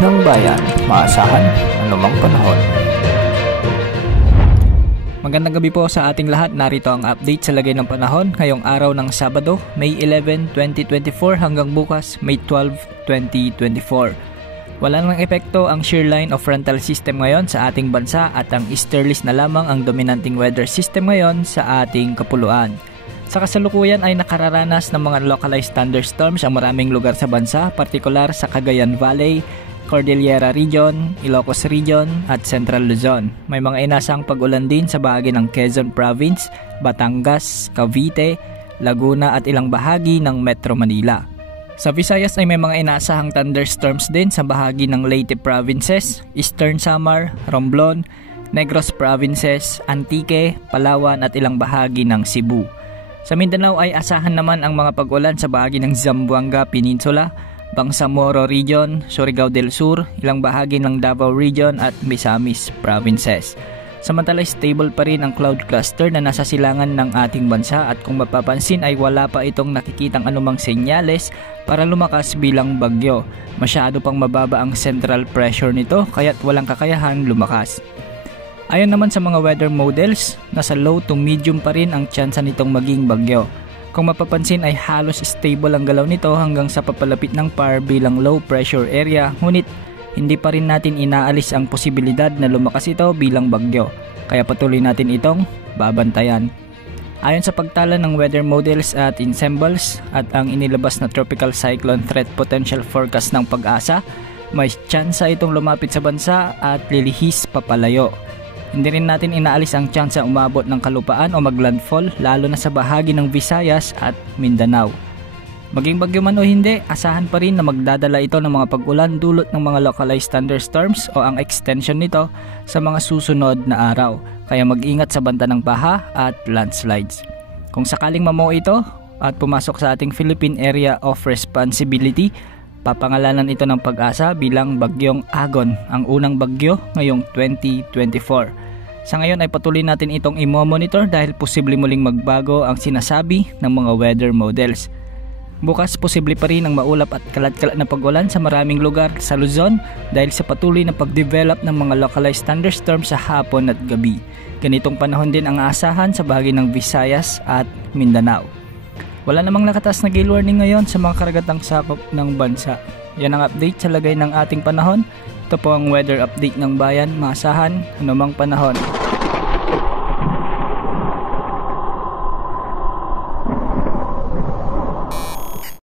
ng bayan, maasahan anumang panahon. Magandang gabi po sa ating lahat. Narito ang update sa lagay ng panahon ngayong araw ng Sabado, May 11, 2024 hanggang bukas, May 12, 2024. Wala nang epekto ang shear line of frontal system ngayon sa ating bansa at ang easterlies na lamang ang dominanting weather system ngayon sa ating kapuluan. Sa kasalukuyan ay nakararanas ng mga localized thunderstorms ang maraming lugar sa bansa, partikular sa Cagayan Valley, Cordillera Region, Ilocos Region at Central Luzon. May mga inasang pag-ulan din sa bahagi ng Quezon Province, Batangas, Cavite, Laguna at ilang bahagi ng Metro Manila. Sa Visayas ay may mga inaasahang thunderstorms din sa bahagi ng Leyte Provinces, Eastern Samar, Romblon, Negros Provinces, Antique, Palawan at ilang bahagi ng Cebu. Sa Mindanao ay asahan naman ang mga pag-ulan sa bahagi ng Zamboanga Peninsula, Bangsamoro Region, Surigao del Sur, ilang bahagi ng Davao Region at Misamis Provinces. Samantala stable pa rin ang cloud cluster na nasa silangan ng ating bansa at kung mapapansin ay wala pa itong nakikitang anumang senyales para lumakas bilang bagyo. Masyado pang mababa ang central pressure nito kaya't walang kakayahan lumakas. Ayon naman sa mga weather models, nasa low to medium pa rin ang tsansa nitong maging bagyo. Kung mapapansin ay halos stable ang galaw nito hanggang sa papalapit ng PAR bilang low pressure area, ngunit hindi pa rin natin inaalis ang posibilidad na lumakas ito bilang bagyo, kaya patuloy natin itong babantayan. Ayon sa pagtala ng weather models at ensembles at ang inilabas na tropical cyclone threat potential forecast ng Pag-asa, may tsansa itong lumapit sa bansa at lilihis papalayo. Hindi rin natin inaalis ang tsansa umabot ng kalupaan o maglandfall lalo na sa bahagi ng Visayas at Mindanao. Maging bagyo man o hindi, asahan pa rin na magdadala ito ng mga pag-ulan dulot ng mga localized thunderstorms o ang extension nito sa mga susunod na araw. Kaya mag-ingat sa banta ng baha at landslides. Kung sakaling mamuo ito at pumasok sa ating Philippine Area of Responsibility, papangalanan ito ng Pag-asa bilang Bagyong Agon, ang unang bagyo ngayong 2024. Sa ngayon ay patuloy natin itong i-monitor dahil posible muling magbago ang sinasabi ng mga weather models. Bukas posible pa rin ang maulap at kalat-kalat na pag-ulan sa maraming lugar sa Luzon dahil sa patuloy na pag-develop ng mga localized thunderstorms sa hapon at gabi. Ganitong panahon din ang aasahan sa bahagi ng Visayas at Mindanao. Wala namang nakataas na gale warning ngayon sa mga karagatang sakop ng bansa. Yan ang update sa lagay ng ating panahon. Ito po ang weather update ng bayan, maasahan anumang panahon.